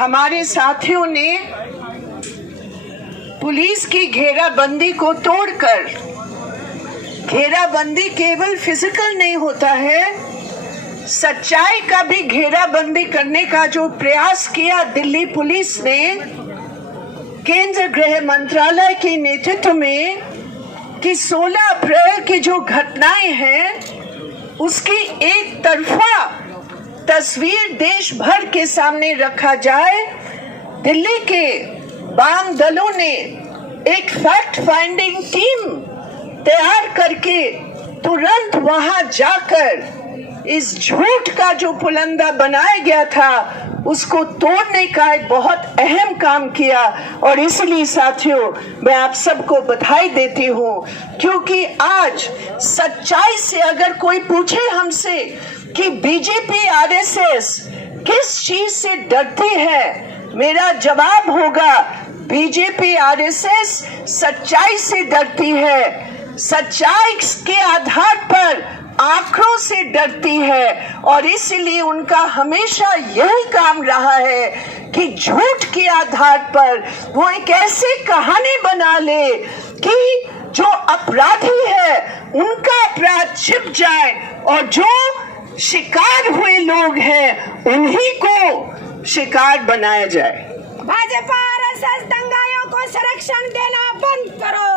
हमारे साथियों ने पुलिस की घेराबंदी को तोड़कर, घेराबंदी केवल फिजिकल नहीं होता है, सच्चाई का भी घेराबंदी करने का जो प्रयास किया दिल्ली पुलिस ने केंद्र गृह मंत्रालय के नेतृत्व में, कि 16 अप्रैल की जो घटनाएं हैं उसकी एक तरफा तस्वीर देश भर के सामने रखा जाए। दिल्ली के वाम दलों ने एक फैक्ट फाइंडिंग टीम तैयार करके तुरंत वहां जाकर इस झूठ का जो पुलंदा बनाया गया था उसको तोड़ने का एक बहुत अहम काम किया। और इसलिए साथियों, मैं आप सबको बधाई देती हूँ, क्योंकि आज सच्चाई से अगर कोई पूछे हमसे कि बीजेपी आरएसएस किस चीज से डरती है, मेरा जवाब होगा बीजेपी आरएसएस सच्चाई से डरती है, सच्चाई के आधार पर आंकड़ों से डरती है। और इसलिए उनका हमेशा यही काम रहा है कि झूठ के आधार पर वो एक ऐसी कहानी बना ले कि जो अपराधी है उनका अपराध छिप जाए और जो शिकार हुए लोग हैं उन्हीं को शिकार बनाया जाए। भाजपा आरएसएस दंगाइयों को संरक्षण देना बंद करो।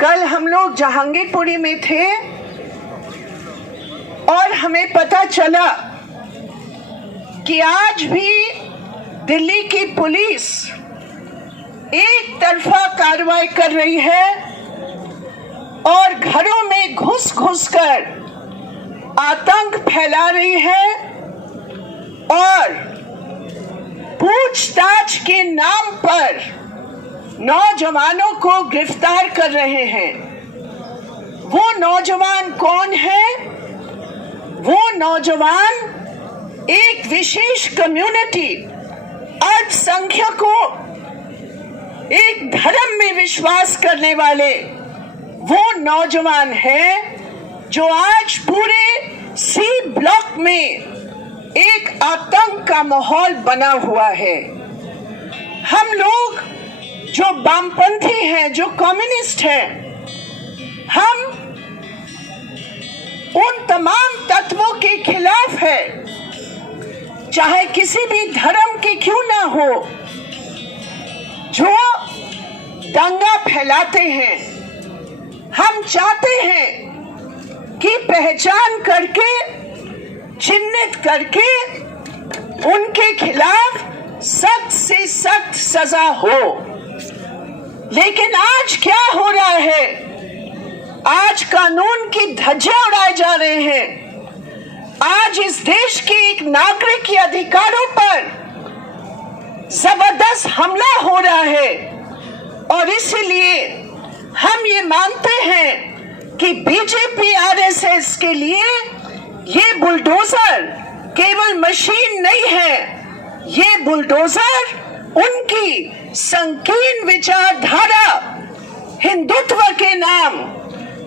कल हम लोग जहांगीरपुरी में थे और हमें पता चला कि आज भी दिल्ली की पुलिस एक तरफा कार्रवाई कर रही है और घरों में घुस कर आतंक फैला रही है और पूछताछ के नाम पर नौजवानों को गिरफ्तार कर रहे हैं। वो नौजवान कौन है? वो नौजवान एक विशेष कम्युनिटी, अल्पसंख्यकों, एक धर्म में विश्वास करने वाले वो नौजवान हैं जो आज पूरे सी ब्लॉक में एक आतंक का माहौल बना हुआ है। हम लोग जो वामपंथी हैं, जो कम्युनिस्ट हैं, हम उन तमाम तत्वों के खिलाफ है, चाहे किसी भी धर्म के क्यों ना हो, जो दंगा फैलाते हैं। हम चाहते हैं कि पहचान करके, चिन्हित करके उनके खिलाफ सख्त से सख्त सजा हो। लेकिन आज क्या हो रहा है? आज कानून की धज्जियां उड़ाए जा रहे हैं। आज इस देश के एक नागरिक के अधिकारों पर जबरदस्त हमला हो रहा है और इसलिए हम ये मानते हैं कि बीजेपी आरएसएस के लिए ये बुलडोजर केवल मशीन नहीं है, ये बुलडोजर उनकी संकीर्ण विचारधारा हिंदुत्व के नाम,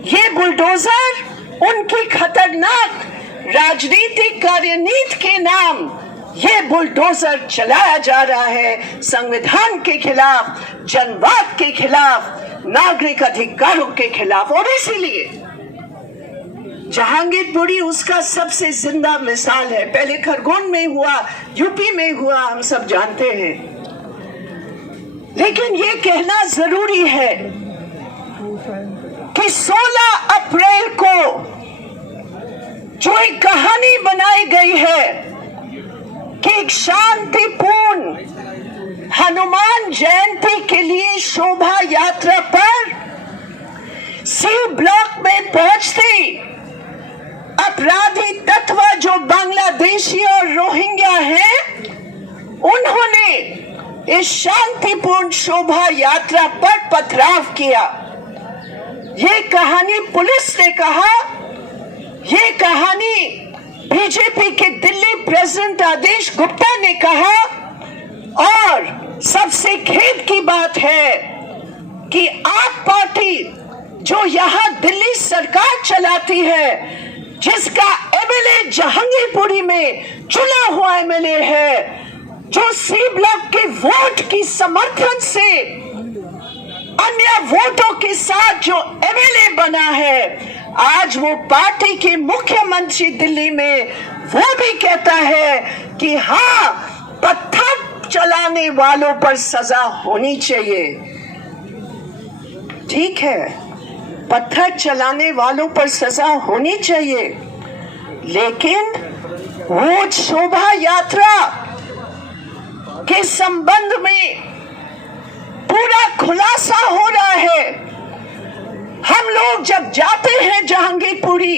ये बुलडोजर उनकी खतरनाक राजनीतिक कार्यनीति के नाम, ये बुलडोजर चलाया जा रहा है संविधान के खिलाफ, जनवाद के खिलाफ, नागरिक अधिकारों के खिलाफ। और इसीलिए जहांगीरपुरी उसका सबसे जिंदा मिसाल है। पहले खरगोन में हुआ, यूपी में हुआ, हम सब जानते हैं। लेकिन ये कहना जरूरी है कि 16 अप्रैल को जो एक कहानी बनाई गई है कि एक शांतिपूर्ण हनुमान जयंती के लिए शोभा यात्रा पर सी ब्लॉक में पहुंचते अपराधी तत्व जो बांग्लादेशी और रोहिंग्या हैं, उन्होंने इस शांतिपूर्ण शोभा यात्रा पर पथराव किया। ये कहानी पुलिस ने कहा, ये कहानी बीजेपी के दिल्ली प्रेसिडेंट आदेश गुप्ता ने कहा। और सबसे खेद की बात है कि आप पार्टी जो यहाँ दिल्ली सरकार चलाती है, जिसका एमएलए जहांगीरपुरी में चुना हुआ एमएलए है, जो सी ब्लॉक के वोट की समर्थन से अन्य वोटों के साथ जो एमएलए बना है, आज वो पार्टी के मुख्यमंत्री दिल्ली में वो भी कहता है कि हाँ, पत्थर चलाने वालों पर सजा होनी चाहिए। ठीक है, पत्थर चलाने वालों पर सजा होनी चाहिए, लेकिन वो शोभा यात्रा के संबंध में पूरा खुलासा हो रहा है। हम लोग जब जाते हैं जहांगीरपुरी,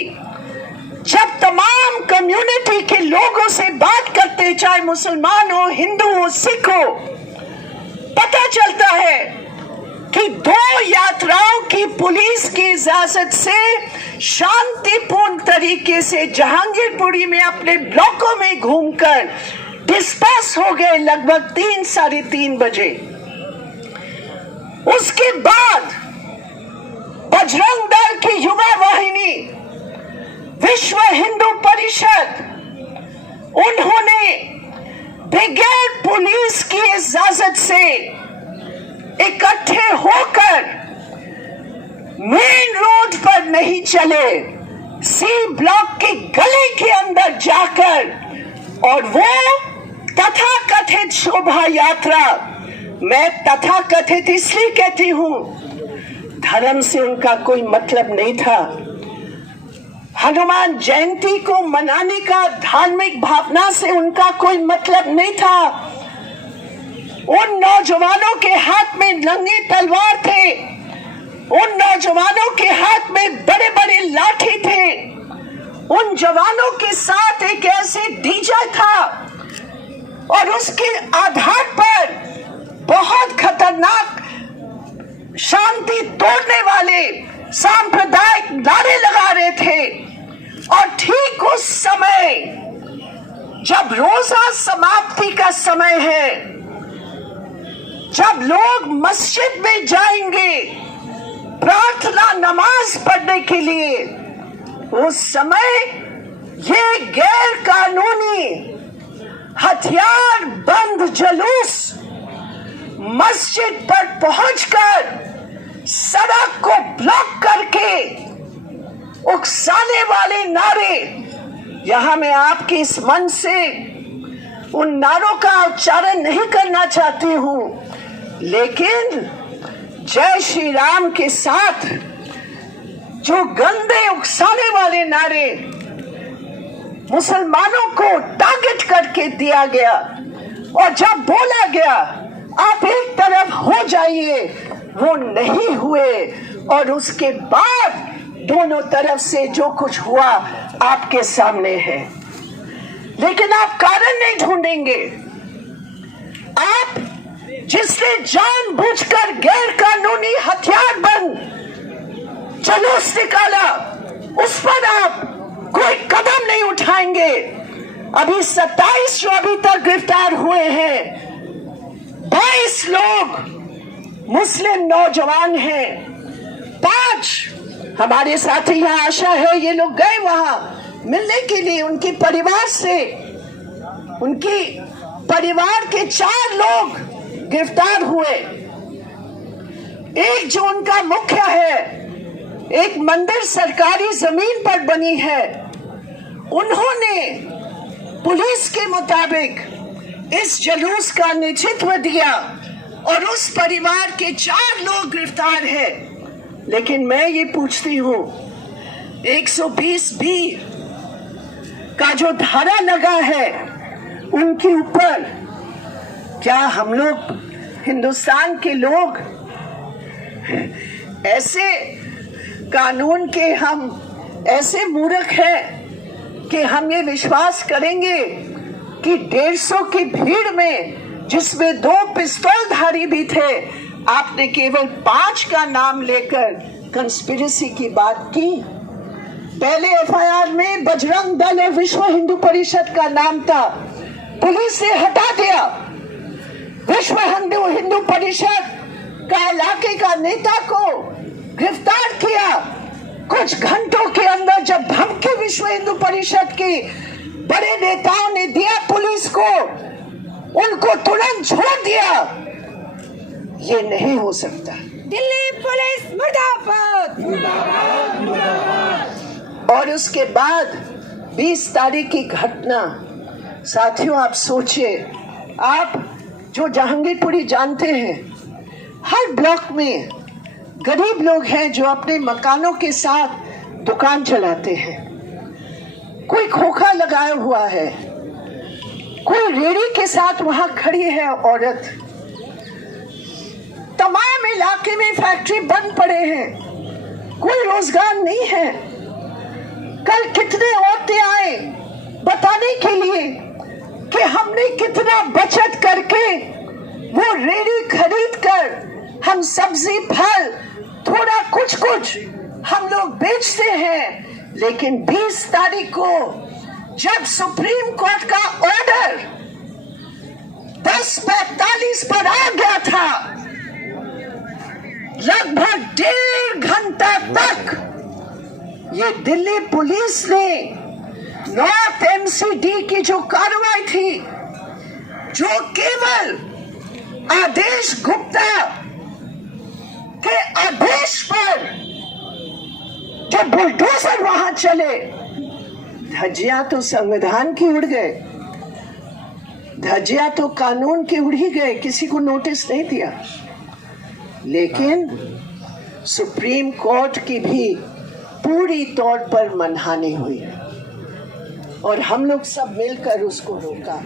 जब तमाम कम्युनिटी के लोगों से बात करते, चाहे मुसलमान हो, हिंदू हो, सिख हो, पता चलता है कि 2 यात्राओं की पुलिस की इजाजत से शांतिपूर्ण तरीके से जहांगीरपुरी में अपने ब्लॉकों में घूमकर डिस्पर्स हो गए लगभग 3 साढ़े 3 बजे। उसके बाद बजरंग दल की युवा वाहिनी, विश्व हिंदू परिषद, उन्होंने बगैर पुलिस की इजाजत से इकट्ठे होकर मेन रोड पर नहीं चले, सी ब्लॉक के गली के अंदर जाकर, और वो तथाकथित शोभा यात्रा, मैं तथाकथित इसलिए कहती हूं, धर्म से उनका कोई मतलब नहीं था। हनुमान जयंती को मनाने का धार्मिक भावना से उनका कोई मतलब नहीं था। उन नौजवानों के हाथ में नंगी तलवार थे, उन नौजवानों के हाथ में बड़े बड़े लाठी थे, उन जवानों के साथ एक ऐसे डीजे था, और उसके आधार पर बहुत खतरनाक शांति तोड़ने वाले सांप्रदायिक नारे लगा रहे थे। और ठीक उस समय जब रोजा समाप्ति का समय है, जब लोग मस्जिद में जाएंगे प्रार्थना नमाज पढ़ने के लिए, उस समय ये गैर कानूनी हथियार बंद जुलूस मस्जिद पर पहुंचकर सड़क को ब्लॉक करके उकसाने वाले नारे, यहां मैं आपके इस मन से उन नारों का उच्चारण नहीं करना चाहती हूं, लेकिन जय श्री राम के साथ जो गंदे उकसाने वाले नारे मुसलमानों को टारगेट करके दिया गया, और जब बोला गया आप एक तरफ हो जाइए, वो नहीं हुए, और उसके बाद दोनों तरफ से जो कुछ हुआ आपके सामने है। लेकिन आप कारण नहीं ढूंढेंगे। आप जिसने जानबूझकर गैर कानूनी हथियार बंद जुलूस निकाला, उस पर आप कोई कदम नहीं उठाएंगे। अभी 27 जो अभी तक गिरफ्तार हुए हैं, 22 लोग मुस्लिम नौजवान हैं, 5 हमारे साथी यहाँ आशा है, ये लोग गए वहां मिलने के लिए उनके परिवार से। उनकी परिवार के 4 लोग गिरफ्तार हुए। एक जो उनका मुख्य है, एक मंदिर सरकारी जमीन पर बनी है, उन्होंने पुलिस के मुताबिक इस जुलूस का नेतृत्व दिया, और उस परिवार के 4 लोग गिरफ्तार हैं। लेकिन मैं ये पूछती हूँ, 120B का जो धारा लगा है उनके ऊपर, क्या हम लोग हिंदुस्तान के लोग ऐसे कानून के हम ऐसे मूर्ख हैं कि हम ये विश्वास करेंगे कि 150 की भीड़ में, जिसमें 2 पिस्तौलधारी भी थे, आपने केवल 5 का नाम लेकर कंस्पिरेसी की बात की? पहले एफआईआर में बजरंग दल और विश्व हिंदू परिषद का नाम था, पुलिस ने हटा दिया। विश्व हिंदू परिषद का इलाके का नेता को गिरफ्तार किया, कुछ घंटों के अंदर जब धमकी विश्व हिंदू परिषद के बड़े नेताओं ने दिया पुलिस को, उनको तुरंत छोड़ दिया। ये नहीं हो सकता। दिल्ली पुलिस मुर्दाबाद। और उसके बाद 20 तारीख की घटना, साथियों आप सोचिए, आप जो जहांगीरपुरी जानते हैं, हर ब्लॉक में गरीब लोग हैं जो अपने मकानों के साथ दुकान चलाते हैं। कोई खोखा लगाया हुआ है, कोई रेड़ी के साथ वहां खड़ी है औरत। तमाम इलाके में फैक्ट्री बंद पड़े हैं, कोई रोजगार नहीं है। कल कितने औरतें आए बताने के लिए कि हमने कितना बचत करके वो रेड़ी खरीद कर हम सब्जी फल थोड़ा कुछ हम लोग बेचते हैं। लेकिन 20 तारीख को जब सुप्रीम कोर्ट का ऑर्डर 10:45 पर आ गया था, लगभग 1.5 घंटा तक ये दिल्ली पुलिस ने नॉर्थ एमसीडी की जो कार्रवाई थी, जो केवल आदेश गुप्ता के आदेश पर जो बुलडोजर वहां चले, धज्जियां तो संविधान की उड़ गए, धज्जियां तो कानून के उड़ ही गए, किसी को नोटिस नहीं दिया। लेकिन सुप्रीम कोर्ट की भी पूरी तौर पर मनहानि हुई और हम लोग सब मिलकर उसको रोका।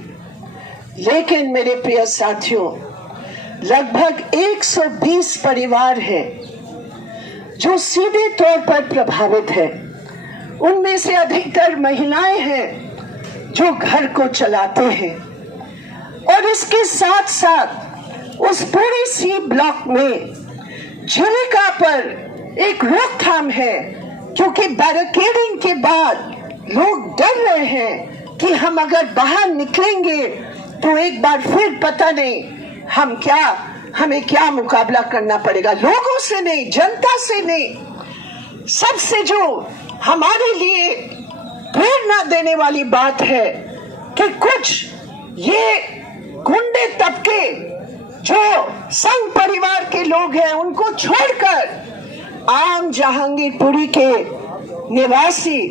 लेकिन मेरे प्रिय साथियों, लगभग 120 परिवार हैं जो सीधे तौर पर प्रभावित हैं। उनमें से अधिकतर महिलाएं हैं जो घर को चलाते हैं। और इसके साथ साथ उस पूरे सी ब्लॉक में जीविका पर एक रोकथाम है, क्योंकि बैरिकेडिंग के बाद लोग डर रहे हैं कि हम अगर बाहर निकलेंगे तो एक बार फिर पता नहीं हमें क्या मुकाबला करना पड़ेगा। लोगों से नहीं, जनता से नहीं, सबसे जो हमारे लिए प्रेरणा देने वाली बात है कि कुछ ये गुंडे तबके जो संघ परिवार के लोग हैं, उनको छोड़कर आम जहांगीरपुरी के निवासी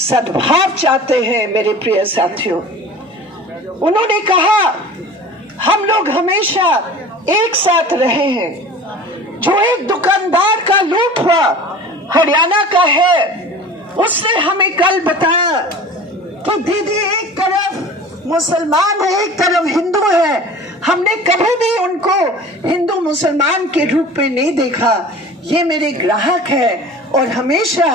सद्भाव चाहते हैं। मेरे प्रिय साथियों, उन्होंने कहा हम लोग हमेशा एक साथ रहे हैं। जो एक दुकानदार का लूट हुआ हरियाणा का है, उसने हमें कल बताया कि दीदी एक तरफ मुसलमान है, एक तरफ हिंदू है। हमने कभी भी उनको हिंदू मुसलमान के रूप में नहीं देखा। ये मेरे ग्राहक है और हमेशा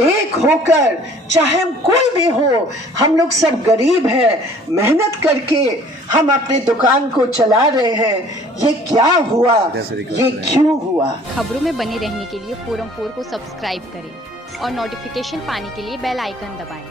एक होकर, चाहे हम कोई भी हो, हम लोग सब गरीब हैं, मेहनत करके हम अपने दुकान को चला रहे हैं। ये क्या हुआ, ये क्यों हुआ? खबरों में बने रहने के लिए फोरम 4 को सब्सक्राइब करें और नोटिफिकेशन पाने के लिए बेल आइकन दबाएं।